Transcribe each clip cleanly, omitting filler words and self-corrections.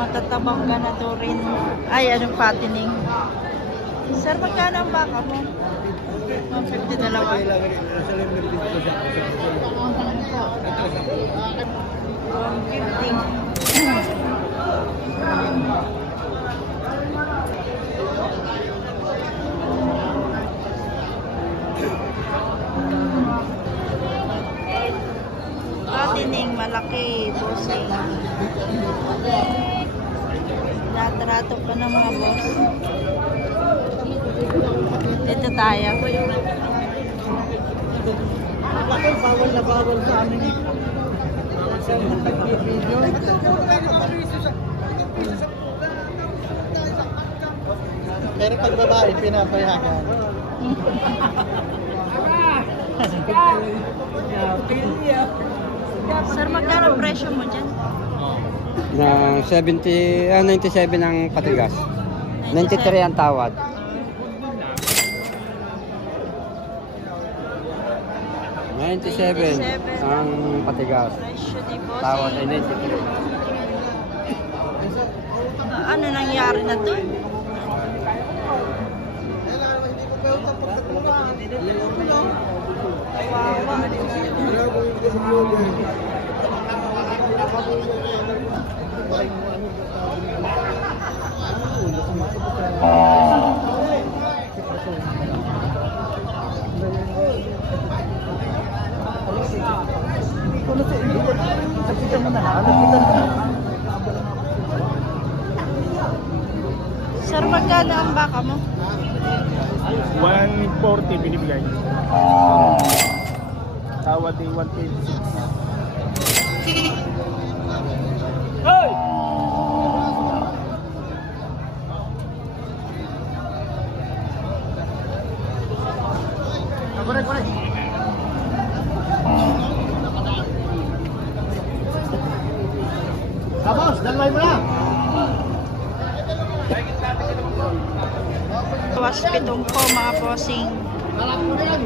Matatabang ganado rin. Ay, anong fattening? Sir, magkano ang baka mo? 150 dalawa. 150. Patining malaki, bossing. Latrato pa ng mga boss. Dito tayo. Bawal na bawal sa amin eh. Sa nag-video. Pero pag babae, pinapayagan. Sir, magkano ang presyo mo dyan? Na 97 ang patigas. 93 ang tawad. 97 ang patigas. Presyo di bossing. Tawad ay 93. Ano nangyari na to? Sir, magkano ang baka mo? 140 binibigay. Tawad ay 126. Hey! Correct. Tapos, dalaway mo na. Waspitong po mga bossing. Malapit mo na yan.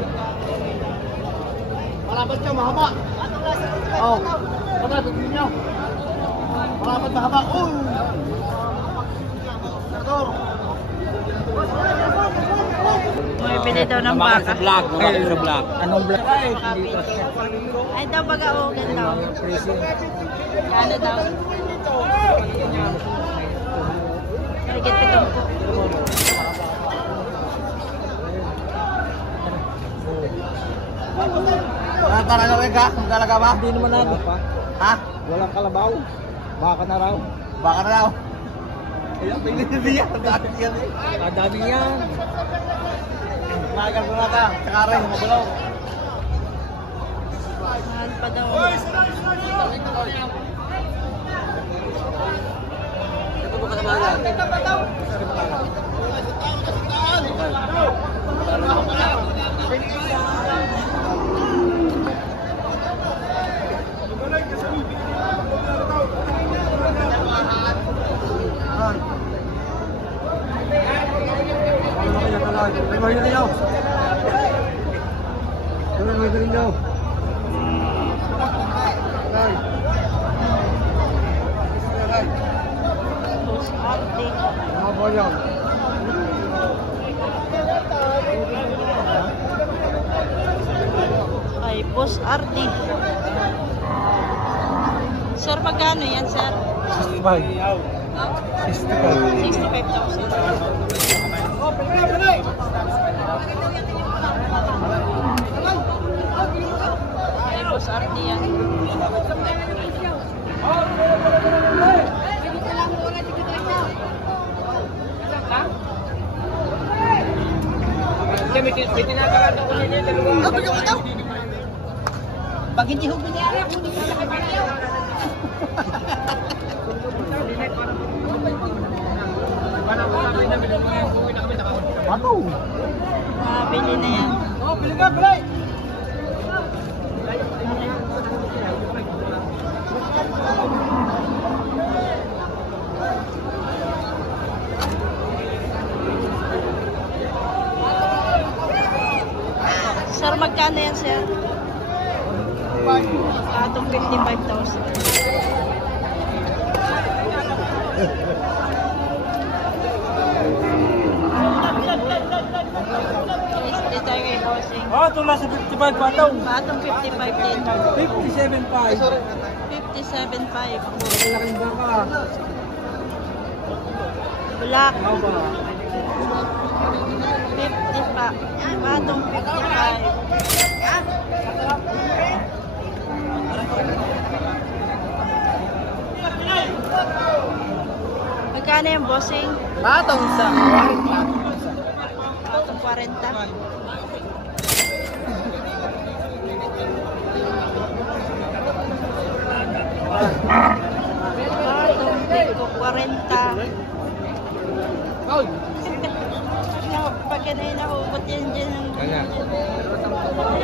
Malapit ka, mahaba. Oo. Malapit mo nyo. Malapit mahaba. May bili daw ng baka. Sa vlog. Anong black? Ay daw baga ogan daw. Kano daw? Higit-pitong po. Para gawin ka? Kung talaga ba? Hindi naman natin pa. Ha? Walang kalabaw. Baka na raw. Baka na raw. Ayun, pinili yan. Dati yan eh. Kadami yan. Magal ko na ka. Tsaka rin, mabulaw. Mahal pa daw. Ito po kasamahan. Boss Arte. Ay, Boss Arte. Sir, magkano yan, sir? 65,000. Ay, Boss Arte yan. Pag hindi ho biniyari, hindi ka nakabaliyaw. Ano? Bili na yan. Pili ka, pili! Sir, magkano yan, sir? Atong 55,000. Patong nasa 55 patong. Patong 55 din. 57.5. 57.5. Malaking baka. Black. Ano ba? 50 pa. Patong 55. Magkano yung bossing? Patong sa Patong 40. Patong Biko 40. Oy! Pag ganay nahugot yan dyan ng Ano?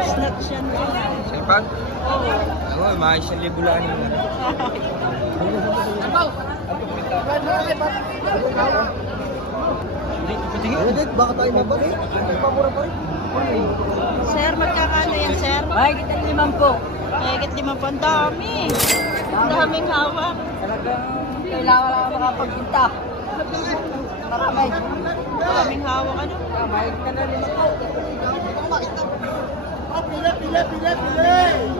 snacks yan dyan. Sipag? Oo. Oo, mga 1,000 lang nila. Baka tayo nabalik. Pamura pa rin. Sir, magkakano yan, sir? Ay, kita 5 po. Mahigit 5 po. Ang dami. Ang daming hawak. Talagang kailangan lang makapagpunta. Marami. Ang daming hawak. Ano? Mahigit ka na rin.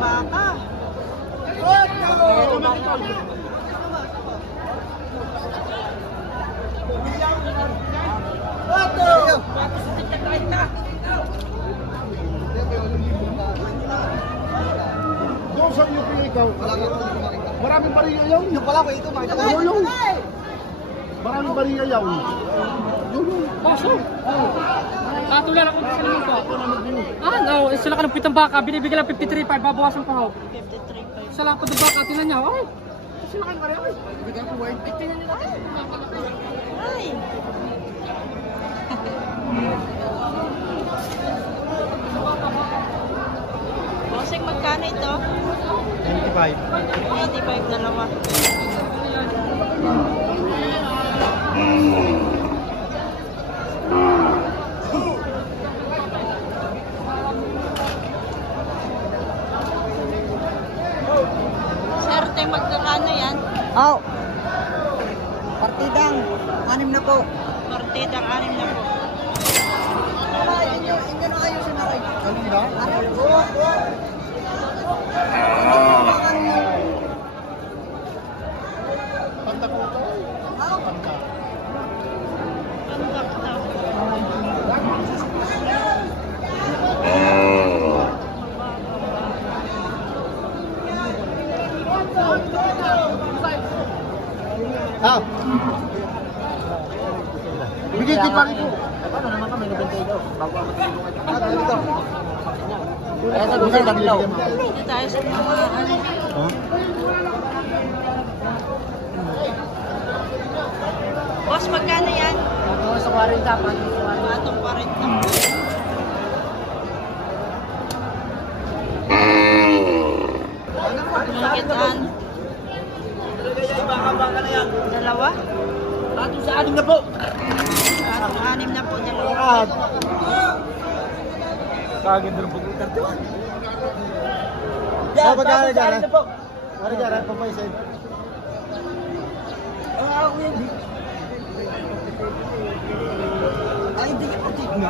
Baka. Doon sa UP ikaw. Maraming bariya yun. Yung pala ko ito, makita ko. Yun. Maraming bariya yun. Yun. Baso. Katulad ako sa naman ko. Ah, no. Isa lang ka ng pitang baka. Binibigyan lang 53.5. Babawasan pa ako. 53.5. Isa lang pa ng baka. Tinan niya. Ay. Isa lang ka ng bariya. Bigyan ko 150. Tingnan niyo natin. Ay. Bossing, magkano ito? 25. 85 dalawa. Sir, tayo magkakano yan? Oh. Partidang 6 na po. Partidang 6 na po. Inyo na ayusin na kayo. Ano ba? Panta ko ito. Panta. Pandak na. Ah. Bigay di pa rito. Ano naman kami nabintay daw. Bago ako tulungan ito. Ah, dito. Kaya sabi sa daglaw. Dito tayo sa mga ano. Boss, magkano yan? Ako sa 40 pa. Patong 40. Magitan. Dalawa? Patong sa 6 na po. Patong 6 na po, dalawa. Kaganda ng pagkutan. Ah, magkano Patong sa dyan, 6 na po. Ano dyan? Pa pa isa. Ay, hindi ka pati. Pati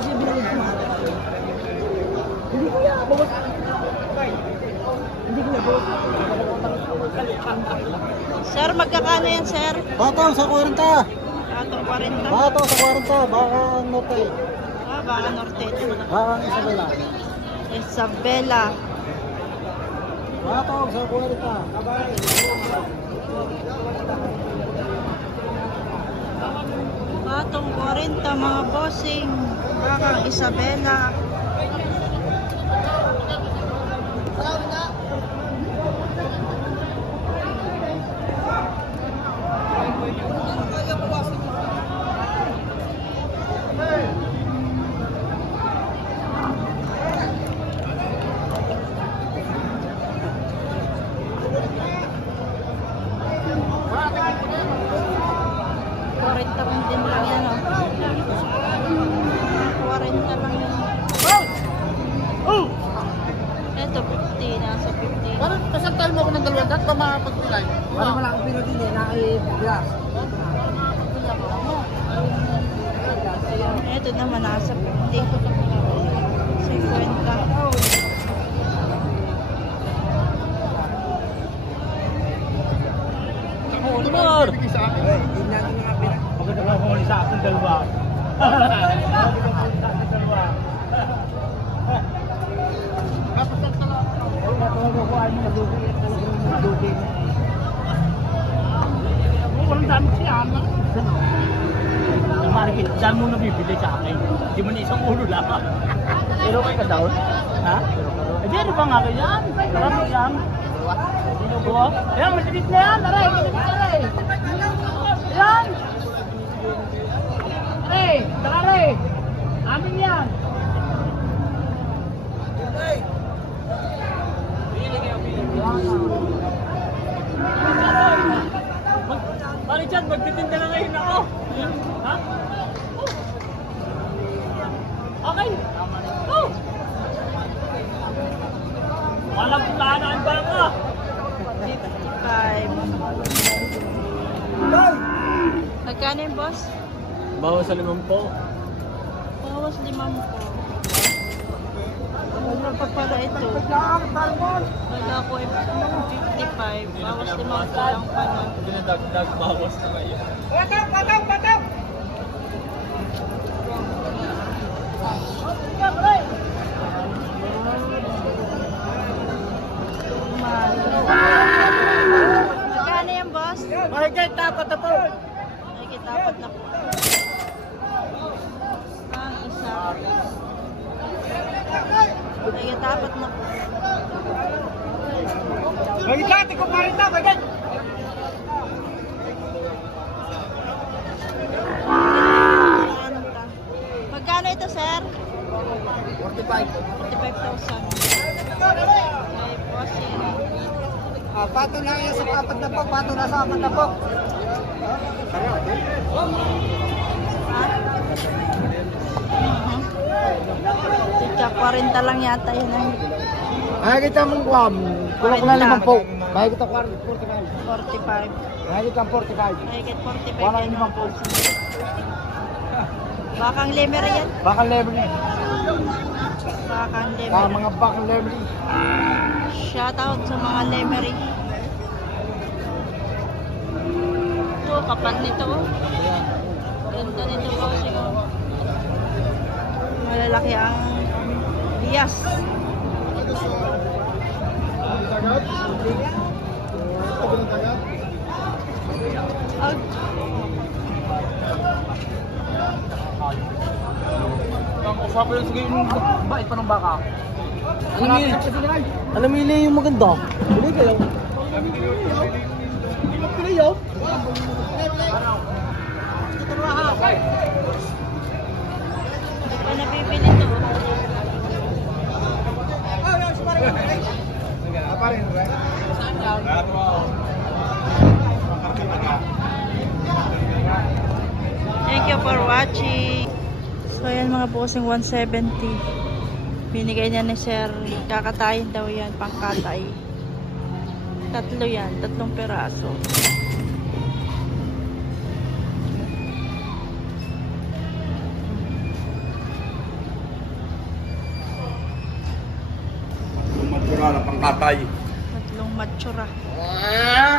siya binalik mo. Hindi ko yan. Bawas. Hindi ko na bawas. Sir, magkakano yan, sir? Batong sa 40. Patong 40. Batong sa 40. Baka note. Ah, baka norte. Baka Isabela. Isabela. Batong sa 40. Patong 40, mga bossing. Baka Isabela. Din lang yan, oh. 40 lang yan. Ito, 50. Nasa 50. Parang pasantal mo ako ng dalawang dat pa makapagpilay. Parang wala akong pinod din eh. Nakibiglas. Ito naman, nasa 50. Honor! Bigay sa akin. Maganda ka huli sa akin dalawa. Dapat lang talaga. Walang dami siya, ano? Marikit, saan mo nabibili sa akin? Di mo na isang ulo lang. Pero kayo ka down? Ha? Eh, ano ba nga yan? Marami yan. Sino po? Ayan, matilis na yan. Aray, matilis na aray. Ayan. Aray, tara aray. Amin yan. Balik dyan, magtitinda na ngayon ako. Ha? Okay. Oh. Walang tahanan ba ka? 55. Magkano yung boss? Bawas sa 5 po. Bawas 5 po. Ano pa pala ito? Wala ko 55. Bawas 5 po lang pala. Dinadagdag, bawas na kayo. Magkano yung boss? Marikit, dapat na po. Nakikita apat na po. Ang isa. Nakikita apat na po. Marikit, ikaw marikit, marikit. Magkano ito, sir? 45. 45,000. Ay, bossing. Pato na yan sa 4 na po. Pato na sa 4 na po. Tika, 40 lang yata yun. Makikita mong kuwam. Kulok na 5 po. Makikita 45. 45. Makikita 45. Mahigit 45 Wala yan. naman po. Bakang lemer yan. Bakal level niya. Bakang Sa lemer. mga bakal level. Shoutout sa mga lemery. Ito, kapal nito. Oh. Ganda nito kasi. Oh. Malalaki ang bias. Ag. Ang usapan yung sige yung bait pa ng baka. Alam mo yun yung maganda. Pili kayo. Pili yun. Hindi pa nabibili ito. Thank you for watching. So ayan mga bossing, 170. Binigay niya ni sir. Kakatayin daw yan, pangkatay. 3 yan, 3 peraso. Matura na pangkatay. 3 matsura. Ah!